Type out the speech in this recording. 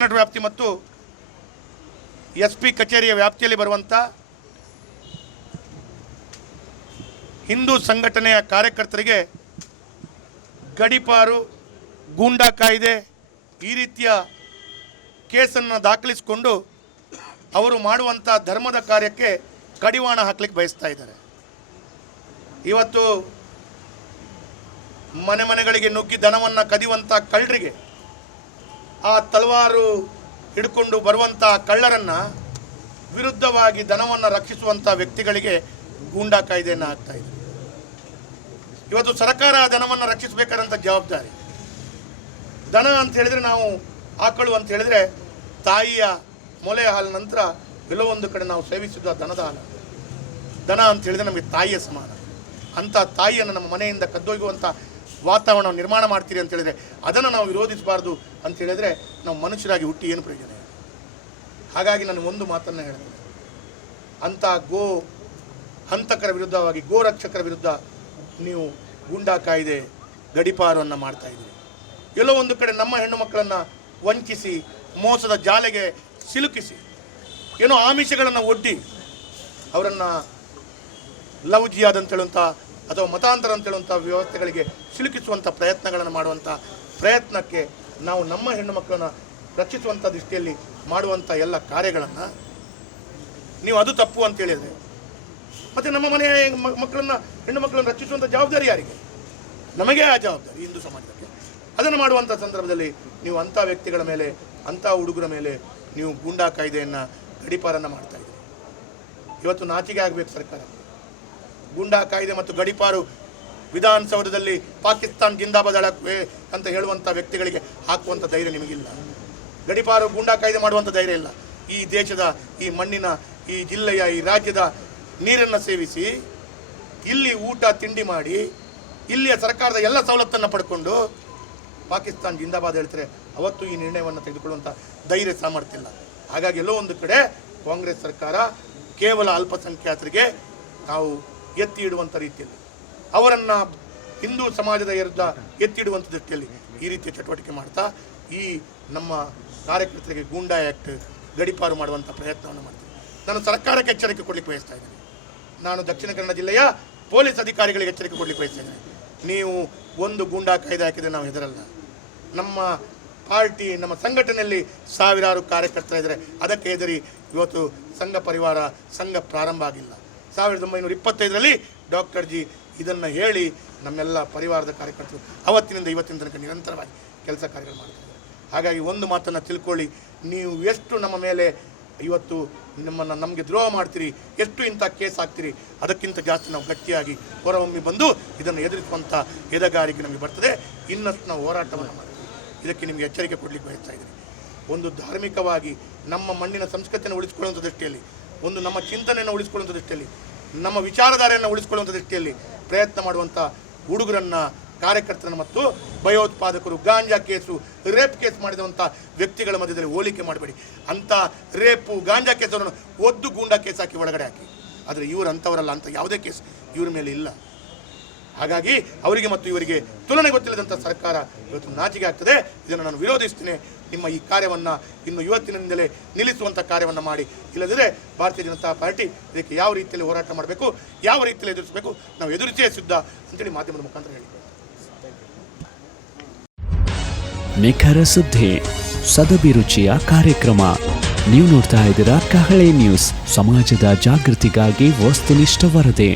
ಕರ್ನಾಟಕ ವ್ಯಾಪ್ತಿ ಮತ್ತು S P ಕಚೇರಿಯ ವ್ಯಾಪ್ತಿಯಲ್ಲಿ ಬರುವಂಥ ಹಿಂದೂ ಸಂಘಟನೆಯ ಕಾರ್ಯಕರ್ತರಿಗೆ ಗಡಿಪಾರು ಗೂಂಡಾ ಕಾಯ್ದೆ ಈ ರೀತಿಯ ಕೇಸನ್ನು ದಾಖಲಿಸಿಕೊಂಡು ಅವರು ಮಾಡುವಂಥ ಧರ್ಮದ ಕಾರ್ಯಕ್ಕೆ ಕಡಿವಾಣ ಹಾಕ್ಲಿಕ್ಕೆ ಬಯಸ್ತಾ ಇದ್ದಾರೆ. ಇವತ್ತು ಮನೆ ಮನೆಗಳಿಗೆ ನುಗ್ಗಿ ದನವನ್ನು ಕದಿಯುವಂಥ ಕಳ್ಳರಿಗೆ ಆ ತಲವಾರು ಹಿಡ್ಕೊಂಡು ಬರುವಂಥ ಕಳ್ಳರನ್ನು ವಿರುದ್ಧವಾಗಿ ಧನವನ್ನು ರಕ್ಷಿಸುವಂಥ ವ್ಯಕ್ತಿಗಳಿಗೆ ಗೂಂಡಾ ಕಾಯ್ದೆಯನ್ನು ಆಗ್ತಾ ಇದೆ ಇವತ್ತು ಸರ್ಕಾರ ಆ ದನವನ್ನು ರಕ್ಷಿಸಬೇಕಾದಂಥ ಜವಾಬ್ದಾರಿ. ದನ ಅಂತ ಹೇಳಿದರೆ ನಾವು ಆಕಳು ಅಂತ ಹೇಳಿದರೆ ತಾಯಿಯ ಮೊಲೆ ಹಾಲು ನಂತರ ಒಂದು ಕಡೆ ನಾವು ಸೇವಿಸಿದ ದನದ ಹಾಲು. ದನ ಅಂತ ಹೇಳಿದರೆ ನಮಗೆ ತಾಯಿಯ ಸಮಾನ. ಅಂಥ ತಾಯಿಯನ್ನು ನಮ್ಮ ಮನೆಯಿಂದ ಕದ್ದೊಯ್ಯುವಂಥ ವಾತಾವರಣ ನಿರ್ಮಾಣ ಮಾಡ್ತೀರಿ ಅಂತ ಹೇಳಿದ್ರೆ ಅದನ್ನು ನಾವು ವಿರೋಧಿಸಬಾರ್ದು ಅಂತ ಹೇಳಿದ್ರೆ ನಾವು ಮನುಷ್ಯರಾಗಿ ಹುಟ್ಟಿ ಏನು ಪ್ರಯೋಜನ ಹಾಗಾಗಿ ನಾನು ಒಂದು ಮಾತನ್ನು ಹೇಳ್ತೇನೆ. ಅಂಥ ಗೋ ಹಂತಕರ ವಿರುದ್ಧವಾಗಿ, ಗೋ ರಕ್ಷಕರ ವಿರುದ್ಧ ನೀವು ಗುಂಡಾ ಕಾಯ್ದೆ, ಗಡಿಪಾರವನ್ನು ಮಾಡ್ತಾ ಇದ್ದೀರಿ. ಎಲ್ಲೋ ಒಂದು ಕಡೆ ನಮ್ಮ ಹೆಣ್ಣು ಮಕ್ಕಳನ್ನು ವಂಚಿಸಿ, ಮೋಸದ ಜಾಲೆಗೆ ಸಿಲುಕಿಸಿ, ಏನೋ ಆಮಿಷಗಳನ್ನು ಒಡ್ಡಿ, ಅವರನ್ನು ಲವ್ ಜಿಯಾದ್ ಅಂತ ಹೇಳುವಂಥ ಅಥವಾ ಮತಾಂತರ ಅಂತ ಹೇಳುವಂಥ ವ್ಯವಸ್ಥೆಗಳಿಗೆ ಸಿಲುಕಿಸುವಂಥ ಪ್ರಯತ್ನಗಳನ್ನು ಮಾಡುವಂಥ ಪ್ರಯತ್ನಕ್ಕೆ ನಾವು ನಮ್ಮ ಹೆಣ್ಣು ಮಕ್ಕಳನ್ನು ರಕ್ಷಿಸುವಂಥ ದೃಷ್ಟಿಯಲ್ಲಿ ಮಾಡುವಂಥ ಎಲ್ಲ ಕಾರ್ಯಗಳನ್ನು ನೀವು ಅದು ತಪ್ಪು ಅಂತ ಹೇಳಿದರೆ. ಮತ್ತು ನಮ್ಮ ಮನೆಯ ಮಕ್ಕಳನ್ನು, ಹೆಣ್ಣು ಮಕ್ಕಳನ್ನು ರಕ್ಷಿಸುವಂಥ ಜವಾಬ್ದಾರಿ ಯಾರಿಗೆ? ನಮಗೆ ಆ ಜವಾಬ್ದಾರಿ ಹಿಂದೂ ಸಮಾಜಕ್ಕೆ. ಅದನ್ನು ಮಾಡುವಂಥ ಸಂದರ್ಭದಲ್ಲಿ ನೀವು ಅಂಥ ವ್ಯಕ್ತಿಗಳ ಮೇಲೆ, ಅಂಥ ಹುಡುಗರ ಮೇಲೆ ನೀವು ಗೂಂಡಾ ಕಾಯ್ದೆಯನ್ನು ಗಡಿಪಾರನ್ನು ಮಾಡ್ತಾ ಇದ್ದೀರಿ. ಇವತ್ತು ನಾಚಿಕೆ ಆಗಬೇಕು ಸರ್ಕಾರ. ಗೂಂಡಾ ಕಾಯ್ದೆ ಮತ್ತು ಗಡಿಪಾರು ವಿಧಾನಸೌಧದಲ್ಲಿ ಪಾಕಿಸ್ತಾನ್ ಜಿಂದಾಬಾದ್ ಅಂತ ಹೇಳುವಂಥ ವ್ಯಕ್ತಿಗಳಿಗೆ ಹಾಕುವಂಥ ಧೈರ್ಯ ನಿಮಗಿಲ್ಲ. ಗಡಿಪಾರು ಗೂಂಡಾ ಕಾಯ್ದೆ ಮಾಡುವಂಥ ಧೈರ್ಯ ಇಲ್ಲ. ಈ ದೇಶದ, ಈ ಮಣ್ಣಿನ, ಈ ಜಿಲ್ಲೆಯ, ಈ ರಾಜ್ಯದ ನೀರನ್ನು ಸೇವಿಸಿ, ಇಲ್ಲಿ ಊಟ, ತಿಂಡಿ ಮಾಡಿ, ಇಲ್ಲಿಯ ಸರ್ಕಾರದ ಎಲ್ಲ ಸವಲತ್ತನ್ನು ಪಡ್ಕೊಂಡು ಪಾಕಿಸ್ತಾನ್ ಜಿಂದಾಬಾದ್ ಹೇಳ್ತಾರೆ, ಅವತ್ತು ಈ ನಿರ್ಣಯವನ್ನು ತೆಗೆದುಕೊಳ್ಳುವಂಥ ಧೈರ್ಯ ಸಾಮರ್ಥ್ಯ ಇಲ್ಲ. ಹಾಗಾಗಿ ಎಲ್ಲೋ ಒಂದು ಕಡೆ ಕಾಂಗ್ರೆಸ್ ಸರ್ಕಾರ ಕೇವಲ ಅಲ್ಪಸಂಖ್ಯಾತರಿಗೆ ತಾವು ಎತ್ತಿ ಇಡುವಂಥ ರೀತಿಯಲ್ಲಿ. ಅವರನ್ನು ಹಿಂದೂ ಸಮಾಜದ ವಿರುದ್ಧ ಎತ್ತಿ ಇಡುವಂಥ ದೃಷ್ಟಿಯಲ್ಲಿ ಈ ರೀತಿಯ ಚಟುವಟಿಕೆ ಮಾಡ್ತಾ, ಈ ನಮ್ಮ ಕಾರ್ಯಕರ್ತರಿಗೆ ಗೂಂಡಾ ಆ್ಯಕ್ಟ್ ಗಡಿಪಾರು ಮಾಡುವಂಥ ಪ್ರಯತ್ನವನ್ನು ಮಾಡ್ತೀನಿ ನಾನು ಸರ್ಕಾರಕ್ಕೆ ಎಚ್ಚರಿಕೆ ಕೊಡಲಿಕ್ಕೆ ಬಯಸ್ತಾ ಇದ್ದೇನೆ. ನಾನು ದಕ್ಷಿಣ ಕನ್ನಡ ಜಿಲ್ಲೆಯ ಪೊಲೀಸ್ ಅಧಿಕಾರಿಗಳಿಗೆ ಎಚ್ಚರಿಕೆ ಕೊಡಲಿಕ್ಕೆ ಬಯಸ್ತಾ ನೀವು ಒಂದು ಗೂಂಡಾ ಕಾಯ್ದೆ ಹಾಕಿದರೆ ನಾವು ಹೆದರಲ್ಲ. ನಮ್ಮ ಪಾರ್ಟಿ, ನಮ್ಮ ಸಂಘಟನೆಯಲ್ಲಿ ಸಾವಿರಾರು ಕಾರ್ಯಕರ್ತರಿದ್ದಾರೆ ಅದಕ್ಕೆ ಹೆದರಿ ಇವತ್ತು ಸಂಘ ಪರಿವಾರ, ಸಂಘ ಪ್ರಾರಂಭ ಆಗಿಲ್ಲ. ಸಾವಿರದ ಒಂಬೈನೂರ ಇಪ್ಪತ್ತೈದರಲ್ಲಿ ಡಾಕ್ಟರ್ ಜಿ ಇದನ್ನು ಹೇಳಿ ನಮ್ಮೆಲ್ಲ ಪರಿವಾರದ ಕಾರ್ಯಕರ್ತರು ಅವತ್ತಿನಿಂದ ಇವತ್ತಿನ ತನಕ ನಿರಂತರವಾಗಿ ಕೆಲಸ ಕಾರ್ಯಗಳು ಮಾಡ್ತಾರೆ ಹಾಗಾಗಿ ಒಂದು ಮಾತನ್ನು ತಿಳ್ಕೊಳ್ಳಿ. ನೀವು ಎಷ್ಟು ನಮ್ಮ ಮೇಲೆ ಇವತ್ತು ನಿಮ್ಮನ್ನು ನಮಗೆ ದ್ರೋಹ ಮಾಡ್ತೀರಿ, ಎಷ್ಟು ಇಂಥ ಕೇಸ್ ಹಾಕ್ತೀರಿ, ಅದಕ್ಕಿಂತ ಜಾಸ್ತಿ ನಾವು ಗಟ್ಟಿಯಾಗಿ ಹೊರಹೊಮ್ಮಿ ಬಂದು ಇದನ್ನು ಎದುರಿಸುವಂಥ ಎದೆಗಾರಿಕೆ ನಮಗೆ ಬರ್ತದೆ. ಇನ್ನಷ್ಟು ನಾವು ಹೋರಾಟವನ್ನು ಮಾಡ್ತೀವಿ. ಇದಕ್ಕೆ ನಿಮಗೆ ಎಚ್ಚರಿಕೆ ಕೊಡಲಿಕ್ಕೆ ಬಯಸ್ತಾ ಇದ್ದೀನಿ. ಒಂದು ಧಾರ್ಮಿಕವಾಗಿ ನಮ್ಮ ಮಣ್ಣಿನ ಸಂಸ್ಕೃತಿಯನ್ನು ಉಳಿಸ್ಕೊಳ್ಳುವಂಥ ದೃಷ್ಟಿಯಲ್ಲಿ, ಒಂದು ನಮ್ಮ ಚಿಂತನೆಯನ್ನು ಉಳಿಸ್ಕೊಳ್ಳುವಂಥ ದೃಷ್ಟಿಯಲ್ಲಿ ನಮ್ಮ ವಿಚಾರಧಾರೆಯನ್ನು ಉಳಿಸಿಕೊಳ್ಳುವಂಥ ದೃಷ್ಟಿಯಲ್ಲಿ ಪ್ರಯತ್ನ ಮಾಡುವಂಥ ಹುಡುಗರನ್ನು, ಕಾರ್ಯಕರ್ತರನ್ನು ಮತ್ತು ಭಯೋತ್ಪಾದಕರು, ಗಾಂಜಾ ಕೇಸು, ರೇಪ್ ಕೇಸ್ ಮಾಡಿದಂಥ ವ್ಯಕ್ತಿಗಳ ಮಧ್ಯದಲ್ಲಿ ಹೋಲಿಕೆ ಮಾಡಬೇಡಿ. ಅಂಥ ರೇಪು, ಗಾಂಜಾ ಕೇಸನ್ನು ಒದ್ದು ಗೂಂಡಾ ಕೇಸ್ ಹಾಕಿ ಒಳಗಡೆ ಹಾಕಿ. ಆದರೆ ಇವರು ಅಂಥವರಲ್ಲ ಅಂತ ಯಾವುದೇ ಕೇಸ್ ಇವ್ರ ಮೇಲೆ ಇಲ್ಲ. ಹಾಗಾಗಿ ಅವರಿಗೆ ಮತ್ತು ಇವರಿಗೆ ತುಲನೆ ಗೊತ್ತಿಲ್ಲದಂಥ ಸರ್ಕಾರ ಇವತ್ತು ನಾಚಿಗೆ ಆಗ್ತದೆ. ಇದನ್ನು ನಾನು ವಿರೋಧಿಸ್ತೇನೆ. ನಿಮ್ಮ ಈ ಕಾರ್ಯವನ್ನು ಇನ್ನು ಇವತ್ತಿನಿಂದಲೇ ನಿಲ್ಲಿಸುವಂಥ ಕಾರ್ಯವನ್ನು ಮಾಡಿ. ಇಲ್ಲದಿದ್ದರೆ ಭಾರತೀಯ ಜನತಾ ಪಾರ್ಟಿ ಇದಕ್ಕೆ ಯಾವ ರೀತಿಯಲ್ಲಿ ಹೋರಾಟ ಮಾಡಬೇಕು, ಯಾವ ರೀತಿಯಲ್ಲಿ ಎದುರಿಸಬೇಕು, ನಾವು ಎದುರಿಸೇ ಸಿದ್ಧ ಅಂತೇಳಿ ಮಾಧ್ಯಮದ ಮುಖಾಂತರ ಹೇಳಿದ್ದೇವೆ. ನಿಖರ ಸುದ್ದಿ ಸದಭಿರುಚಿಯ ಕಾರ್ಯಕ್ರಮ. ನೀವು ನೋಡ್ತಾ ಇದ್ದೀರಾ ಕಹಳೆ ನ್ಯೂಸ್. ಸಮಾಜದ ಜಾಗೃತಿಗಾಗಿ ವಸ್ತುನಿಷ್ಠ ವರದಿ.